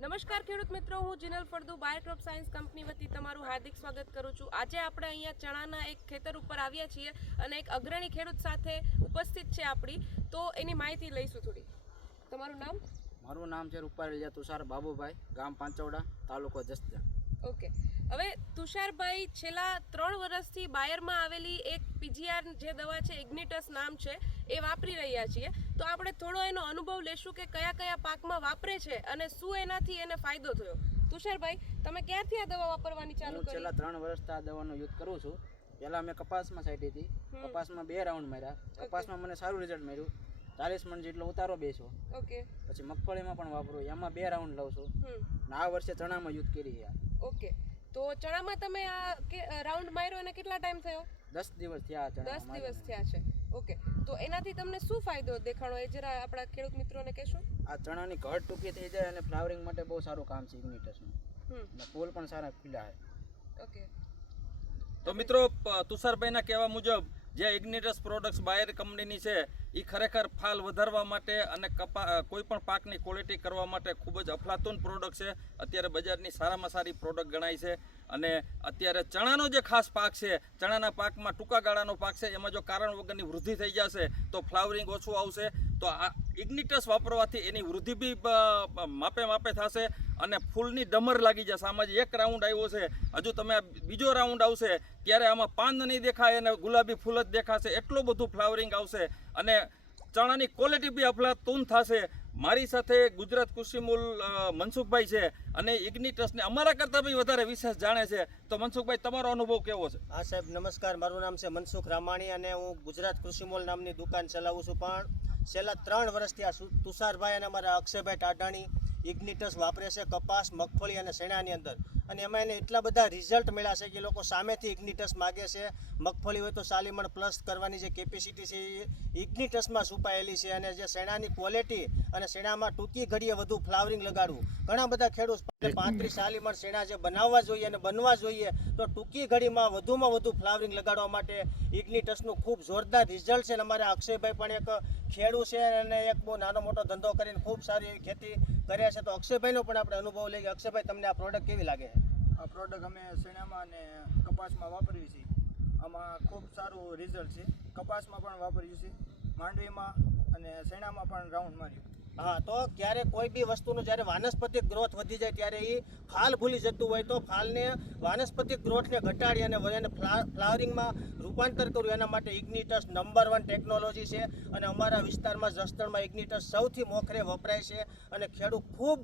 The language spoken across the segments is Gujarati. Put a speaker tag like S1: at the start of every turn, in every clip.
S1: નમસ્કાર ખેડૂત મિત્રો હું Jinal Faldu Biocrop Science company વતી તમારું હાર્દિક સ્વાગત કરું છું. આજે આપણે અહીંયા ચણાના એક ખેતર ઉપર આવ્યા છીએ અને એક અગ્રણી ખેડૂત સાથે ઉપસ્થિત છે આપણી. તો એની માહિતી લઈશું થોડી. તમારું નામ?
S2: મારું નામ છે રૂપારેલિયા તુષાર બાબુભાઈ ગામ પાંચવડા તાલુકો જસદણ.
S1: ઓકે. હવે તુષારભાઈ છેલ્લા ત્રણ વર્ષથી બાયરમાં આવેલી એક પીજીઆર જે દવા છે ઇગ્નિટસ નામ છે એ વાપરી રહ્યા છીએ. તો આપણે થોડો એનો અનુભવ લેશું કે કયા કયા પાકમાં વાપરે છે અને શું એનાથી એને ફાયદો થયો. તુષારભાઈ તમે ક્યારથી આ દવા વાપરવાની ચાલુ કરી
S2: છેલ્લા ત્રણ વર્ષથી આ દવાનો યુઝ કરું છું. પહેલાં મેં કપાસમાં સાઈટી હતી. કપાસમાં બે રાઉન્ડ માર્યા. કપાસમાં મને સારું રિઝલ્ટ મળ્યું. ચાલીસ મણ જેટલો ઉતારો બેસો
S1: ઓકે.
S2: પછી મગફળીમાં પણ વાપરું. એમાં બે રાઉન્ડ લઉં છું. આ વર્ષે ચણામાં યુઝ કરી
S1: ઓકે. તો ચણામાં તમે આ કે રાઉન્ડ માર્યો અને કેટલા ટાઈમ થયો?
S2: દસ દિવસ થયા આ
S1: દસ દિવસ થયા છે. ઓકે. તો એનાથી તમને શું ફાયદો દેખાણો? એ જરા આપણા ખેડૂત મિત્રોને કહેશો.
S2: આ ચણાની ઘટ ટૂંકી થઈ જાય અને ફ્લાવરિંગ માટે બહુ સારું કામ છે ઇગ્નિટસનું
S1: હમ.
S2: અને ફૂલ પણ સારા ખીલા છે.
S1: ઓકે.
S3: તો મિત્રો તુષારભાઈના કહેવા મુજબ જે ઇગ્નિટસ પ્રોડક્ટ્સ બાયર કંપનીની છે એ ખરેખર ફાલ વધારવા માટે અને કપા કોઈ પણ પાકની ક્વોલિટી કરવા માટે ખૂબ જ અફલાતુન પ્રોડક્ટ છે. અત્યારે બજારની સારામાં સારી પ્રોડક્ટ ગણાય છે. અને અત્યારે ચણાનો જે ખાસ પાક છે, ચણાના પાકમાં ટૂંકા ગાળાનો પાક છે, એમાં જો કારણ વગરની વૃદ્ધિ થઈ જશે, તો ફ્લાવરિંગ ઓછું આવશે, તો આ ઇગ્નિટસ વાપરવાથી એની વૃદ્ધિ બી માપે માપે થશે અને ફૂલની ડમર લાગી જશે. આમાં જે એક રાઉન્ડ આવ્યો છે, હજુ તમે બીજો રાઉન્ડ આવશે, ત્યારે આમાં પાન નહીં દેખાય અને ગુલાબી ફૂલ જ દેખાશે. એટલું બધું ફ્લાવરિંગ આવશે અને ચણાની ક્વોલિટી બી અફલાતૂન થશે મારી સાથે ગુજરાત કૃષિમૂલ મનસુખભાઈ છે અને ઇગ્નિટસને અમારા કરતાં બી વધારે વિશેષ જાણે છે. તો મનસુખભાઈ, તમારો અનુભવ કેવો છે?
S4: હા, સાહેબ, નમસ્કાર. મારું નામ છે મનસુખ રામાણી અને હું ગુજરાત કૃષિમોલ નામની દુકાન ચલાવું છું. પણ છેલ્લા ત્રણ વર્ષથી આ તુષારભાઈ અને અમારા અક્ષયભાઈ ટાટાણી ઇગ્નિટસ વાપરે છે કપાસ, મગફળી અને શેણાની અંદર. અને એમાં એને એટલા બધા રિઝલ્ટ મળ્યા છે કે લોકો સામેથી ઇગ્નિટસ માગે છે. મગફળી હોય તો સાલીમણ પ્લસ કરવાની જે કેપેસિટી છે એ ઇગ્નિટસમાં છુપાયેલી છે અને જે શેણાની ક્વોલિટી અને શેણામાં ટૂંકી ઘડીએ વધુ ફ્લાવરિંગ લગાડવું. ઘણા બધા ખેડૂત પાંત્રીસ સાલીમાં શેણા જે બનાવવા જોઈએ અને બનવા જોઈએ તો ટૂંકી ઘડીમાં વધુમાં વધુ ફ્લાવરિંગ લગાડવા માટે ઇગ્નિટસનું ખૂબ જોરદાર રિઝલ્ટ છે અને અમારા અક્ષયભાઈ પણ એક ખેડૂત છે અને એક બહુ નાનો મોટો ધંધો કરીને ખૂબ સારી એવી ખેતી કરે છે. તો અક્ષયભાઈનો પણ આપણે અનુભવ લઈએ. અક્ષયભાઈ તમને આ પ્રોડક્ટ કેવી લાગે?
S5: આ પ્રોડક્ટ અમે શેણામાં અને કપાસમાં વાપરીએ છીએ. આમાં ખૂબ સારું રિઝલ્ટ છે. કપાસમાં પણ વાપર્યું છે માંડવીમાં અને શેણામાં પણ રાઉન્ડ માર્યું.
S4: હા, તો ક્યારે કોઈ બી વસ્તુનું જ્યારે વાનસ્પતિક ગ્રોથ વધી જાય ત્યારે એ ફાલ ભૂલી જતું હોય તો ફાલને વાનસ્પતિક ગ્રોથને ઘટાડી અને એને ફ્લા- ફ્લાવરિંગમાં રૂપાંતર કરવું એના માટે ઇગ્નિટસ નંબર વન ટેકનોલોજી છે અને અમારા વિસ્તારમાં જસદણમાં ઇગ્નિટસ સૌથી મોખરે વપરાય છે અને ખેડૂત ખૂબ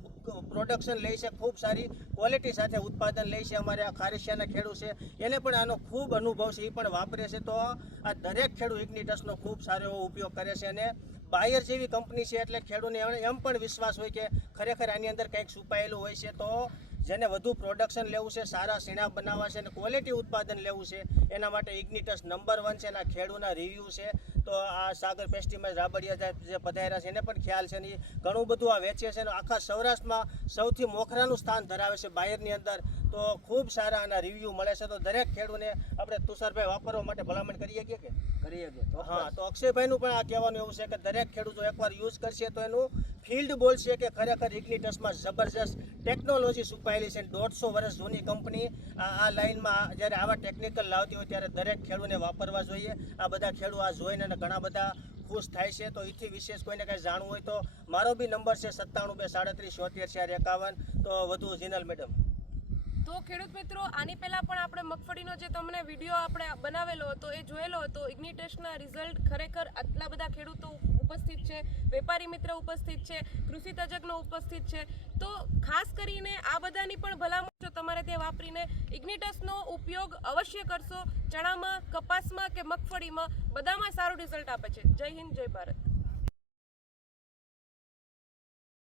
S4: પ્રોડક્શન લે છે, ખૂબ સારી ક્વોલિટી સાથે ઉત્પાદન લે છે. અમારે આ ખારેશિયાના ખેડૂત છે. એને પણ આનો ખૂબ અનુભવ છે એ પણ વાપરે છે. તો આ દરેક ખેડૂત ઇગ્નિટસનો ખૂબ સારો એવો ઉપયોગ કરે છે અને બાયર જેવી કંપની છે એટલે ખેડૂતને એમ- પણ વિશ્વાસ હોય કે ખરેખર આની અંદર કંઈક છુપાયેલું હોય છે, તો જેને વધુ પ્રોડક્શન લેવું છે, સારા સીણા બનાવવા છે અને ક્વોલિટી ઉત્પાદન લેવું છે, એના માટે ઇગ્નિટસ નંબર વન છે એના ખેડૂના રિવ્યૂ છે. તો આ સાગર ફેસ્ટિવલ રાબડિયા જે- પધાર્યા છે, એને પણ ખ્યાલ છે ને ઘણું બધું આ વેચે છે અને આખા સૌરાષ્ટ્રમાં સૌથી મોખરાનું સ્થાન ધરાવે છે બાયરની અંદર. તો ખૂબ સારા આના રિવ્યૂ મળે છે. તો દરેક ખેડૂને આપણે તુષારભાઈ વાપરવા માટે ભલામણ કરીએ કે?
S2: કરીએ કે.
S4: હા તો અક્ષયભાઈનું પણ આ કહેવાનું એવું છે કે દરેક ખેડૂતો એકવાર યુઝ કરશે તો એનું ફિલ્ડ બોલશે કે ખરેખર ઇગ્નિટસમાં જબરજસ્ત ટેકનોલોજી છુપાયેલી છે. દોઢસો વર્ષ જૂની કંપની આ આ લાઇનમાં જ્યારે આવા ટેકનિકલ લાવતી હોય ત્યારે દરેક ખેડૂને વાપરવા જોઈએ. આ બધા ખેડૂત આ જોઈને અને ઘણા બધા ખુશ થાય છે. તો એથી વિશેષ કોઈને કંઈ જાણવું હોય તો મારો બી નંબર છે સત્તાણું બે સાડત્રીસ છોતેર ચાર એકાવન. તો વધુ જીનલ મેડમ
S1: તો ખેડૂત મિત્રો, આની પહેલાં પણ આપણે મગફળીનો જે તમને વીડિયો આપણે બનાવેલો હતો, એ જોયેલો હતો ઇગ્નિટેશના રિઝલ્ટ ખરેખર આટલા બધા ખેડૂતો ઉપસ્થિત છે, વેપારી મિત્ર ઉપસ્થિત છે, કૃષિ તજજ્ઞો ઉપસ્થિત છે. તો ખાસ કરીને આ બધાની પણ ભલામણ જો તમારે તે વાપરીને ઇગ્નિટસનો ઉપયોગ અવશ્ય કરશો. ચણામાં, કપાસમાં કે મગફળીમાં બધામાં સારું રિઝલ્ટ આપે છે. જય હિન્દ, જય ભારત.